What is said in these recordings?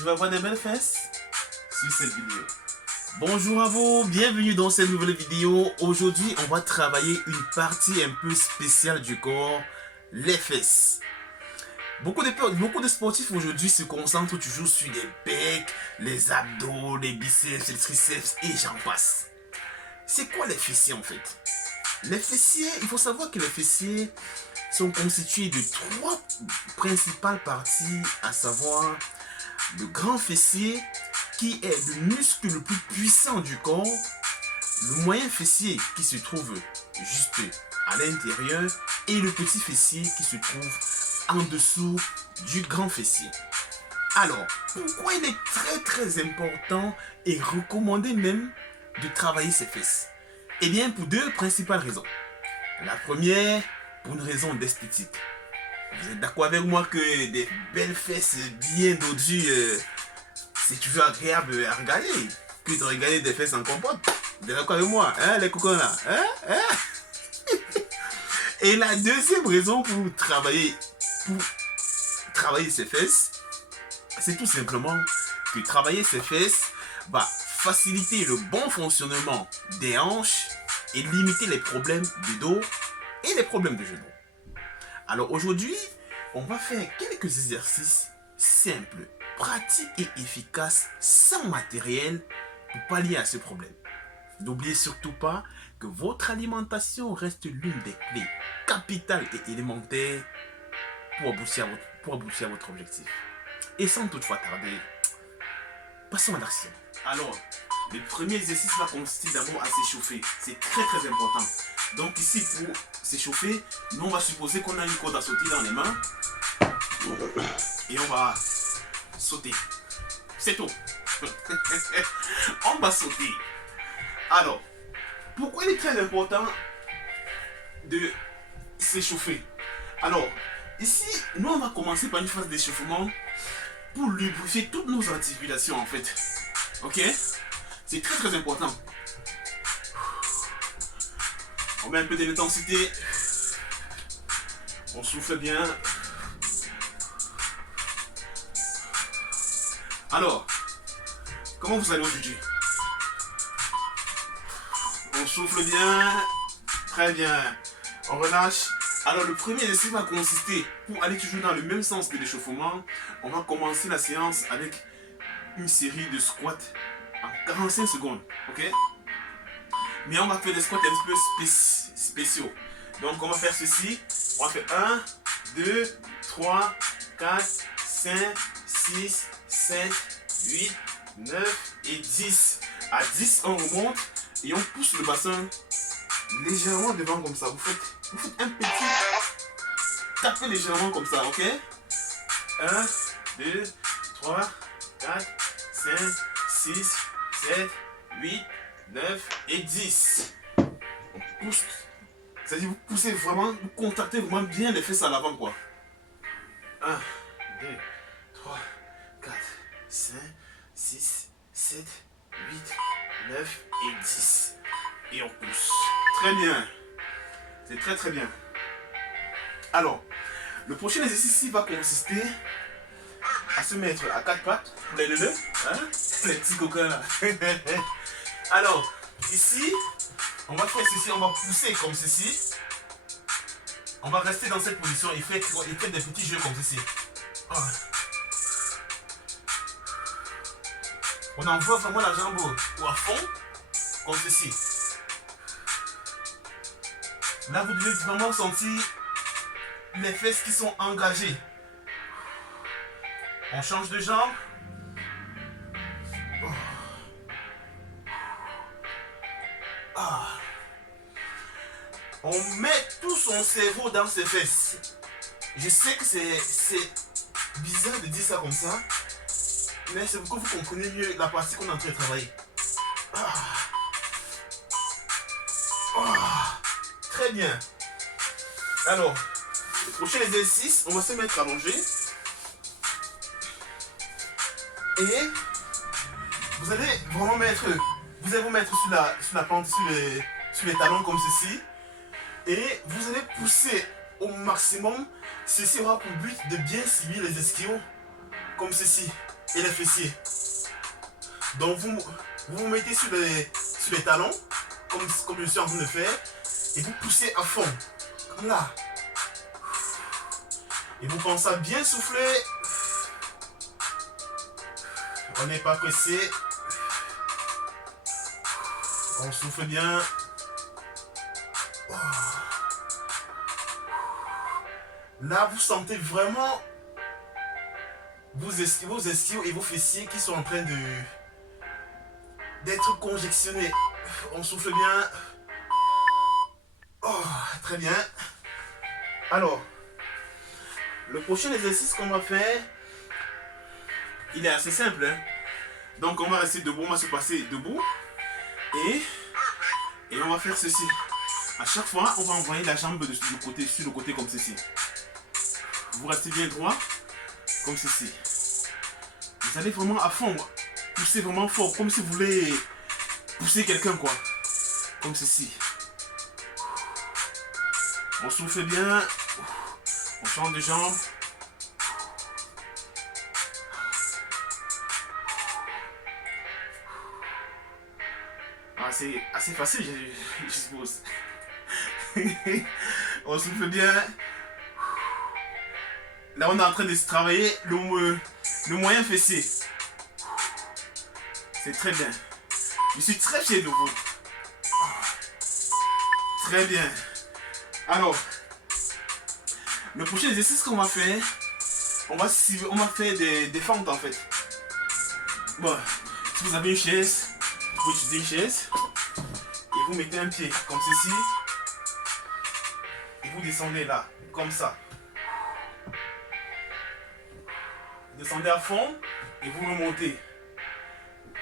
Tu vas avoir des belles fesses sur cette vidéo. Bonjour à vous, bienvenue dans cette nouvelle vidéo. Aujourd'hui, on va travailler une partie un peu spéciale du corps, les fesses. Beaucoup de sportifs aujourd'hui se concentrent toujours sur les pecs, les abdos, les biceps, les triceps et j'en passe. C'est quoi les fessiers en fait? Les fessiers, il faut savoir que les fessiers sont constitués de trois principales parties, à savoir le grand fessier qui est le muscle le plus puissant du corps, le moyen fessier qui se trouve juste à l'intérieur et le petit fessier qui se trouve en dessous du grand fessier. Alors, pourquoi il est très important et recommandé même de travailler ses fesses? Eh bien, pour deux principales raisons. La première, pour une raison d'esthétique. Vous êtes d'accord avec moi que des belles fesses bien dodues, c'est toujours agréable à regarder que de regarder des fesses en compote. Vous êtes d'accord avec moi, hein, les cocons là, Et la deuxième raison pour travailler ses fesses, c'est tout simplement que travailler ses fesses va faciliter le bon fonctionnement des hanches et limiter les problèmes de dos et les problèmes de genoux. Alors aujourd'hui, on va faire quelques exercices simples, pratiques et efficaces sans matériel pour pallier à ce problème. N'oubliez surtout pas que votre alimentation reste l'une des clés capitales et élémentaires pour aboutir à votre objectif. Et sans toutefois tarder, passons à l'action. Alors, le premier exercice va consister d'abord à s'échauffer. C'est très important. Donc ici, pour s'échauffer, nous on va supposer qu'on a une corde à sauter dans les mains. Et on va sauter. C'est tout. On va sauter. Alors, pourquoi il est très important de s'échauffer? Alors, ici, nous on va commencer par une phase d'échauffement pour lubrifier toutes nos articulations en fait. Ok? C'est très important. On met un peu d'intensité. On souffle bien. Alors, comment vous allez aujourd'hui? On souffle bien. Très bien. On relâche. Alors le premier exercice va consister, pour aller toujours dans le même sens que l'échauffement, on va commencer la séance avec une série de squats en 45 secondes. Ok? Mais on va faire des squats un peu spéciaux. Donc on va faire ceci. On va faire 1, 2, 3, 4, 5, 6, 7, 8, 9 et 10. À 10, on remonte et on pousse le bassin légèrement devant comme ça. Vous faites un petit tapez légèrement comme ça, ok? 1, 2, 3, 4, 5, 6, 7, 8, 9 et 10. On pousse. C'est-à-dire vous poussez vraiment, vous contractez vraiment bien les fesses à l'avant quoi. 1, 2, 3, 4, 5, 6, 7, 8, 9 et 10. Et on pousse. Très bien. C'est très bien. Alors, le prochain exercice ici va consister à se mettre à quatre pattes. Les petits coquins là. Alors, ici, on va faire ceci, on va pousser comme ceci. On va rester dans cette position et faire des petits jeux comme ceci. On envoie vraiment la jambe à fond, comme ceci. Là, vous devez vraiment sentir les fesses qui sont engagées. On change de jambe. On met tout son cerveau dans ses fesses. Je sais que c'est bizarre de dire ça comme ça, mais c'est pour que vous compreniez mieux la partie qu'on est en train de travailler. Très bien. Alors, le prochain exercice, on va se mettre allongé. Et vous allez vraiment vous mettre sur la plante, sur les talons comme ceci. Et vous allez pousser au maximum. Ceci aura pour but de bien cibler les ischios comme ceci. et les fessiers. Donc vous vous mettez sur les talons, comme je suis en train de faire, et vous poussez à fond, comme là. Et vous pensez à bien souffler. On n'est pas pressé. On souffle bien. Là, vous sentez vraiment vos ischios et vos fessiers qui sont en train d'être conjectionnés. On souffle bien. Oh, très bien. Alors, le prochain exercice qu'on va faire, il est assez simple. Hein? Donc, on va rester debout, on va se passer debout. Et on va faire ceci. À chaque fois, on va envoyer la jambe sur le côté comme ceci. Vous restez bien droit, comme ceci. Vous allez vraiment à fond, pousser vraiment fort, comme si vous voulez pousser quelqu'un, quoi. Comme ceci. On souffle bien. On change de jambe. Ah, c'est assez facile, je suppose. On souffle bien. Là, on est en train de se travailler le moyen fessier. C'est très bien. Je suis très fier de vous. Très bien. Alors, le prochain exercice qu'on va faire, on va faire des fentes en fait. Bon, si vous avez une chaise, vous pouvez utiliser une chaise. Et vous mettez un pied comme ceci. Et vous descendez là, comme ça. Descendez à fond et vous remontez.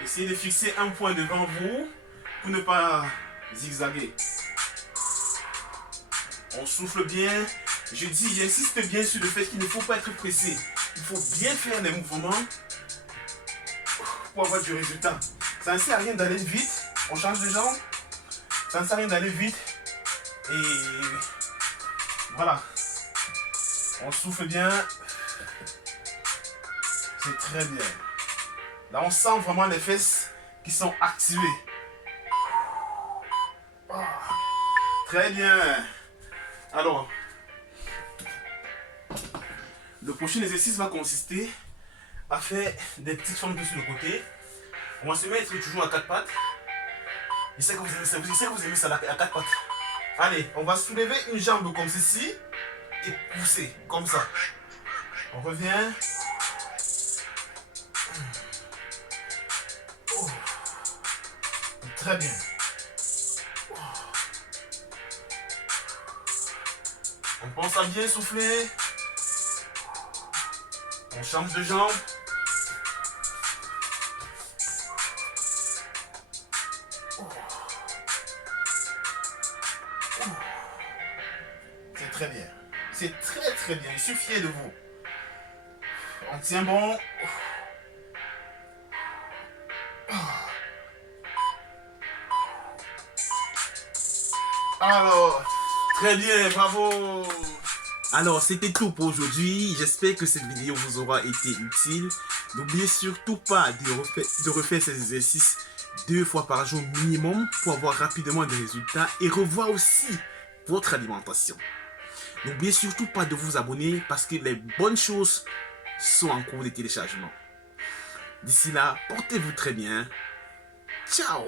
Essayez de fixer un point devant vous pour ne pas zigzaguer. On souffle bien. Je dis, j'insiste bien sur le fait qu'il ne faut pas être pressé. Il faut bien faire les mouvements pour avoir du résultat. Ça ne sert à rien d'aller vite. On change de jambe. Ça ne sert à rien d'aller vite. Et voilà. On souffle bien. C'est très bien. Là, on sent vraiment les fesses qui sont activées. Oh, très bien. Alors, le prochain exercice va consister à faire des petites formes sur le côté. On va se mettre toujours à quatre pattes. Je sais que vous aimez ça, à quatre pattes. Allez, on va soulever une jambe comme ceci et pousser comme ça. On revient. Oh. Très bien. Oh. On pense à bien souffler. On change de jambe. C'est très bien. C'est très très bien. Je suis fier de vous. On tient bon. Alors, très bien, bravo. Alors, c'était tout pour aujourd'hui. J'espère que cette vidéo vous aura été utile. N'oubliez surtout pas de refaire ces exercices 2 fois par jour minimum pour avoir rapidement des résultats et revoir aussi votre alimentation. N'oubliez surtout pas de vous abonner parce que les bonnes choses sont en cours de téléchargement. D'ici là, portez-vous très bien. Ciao!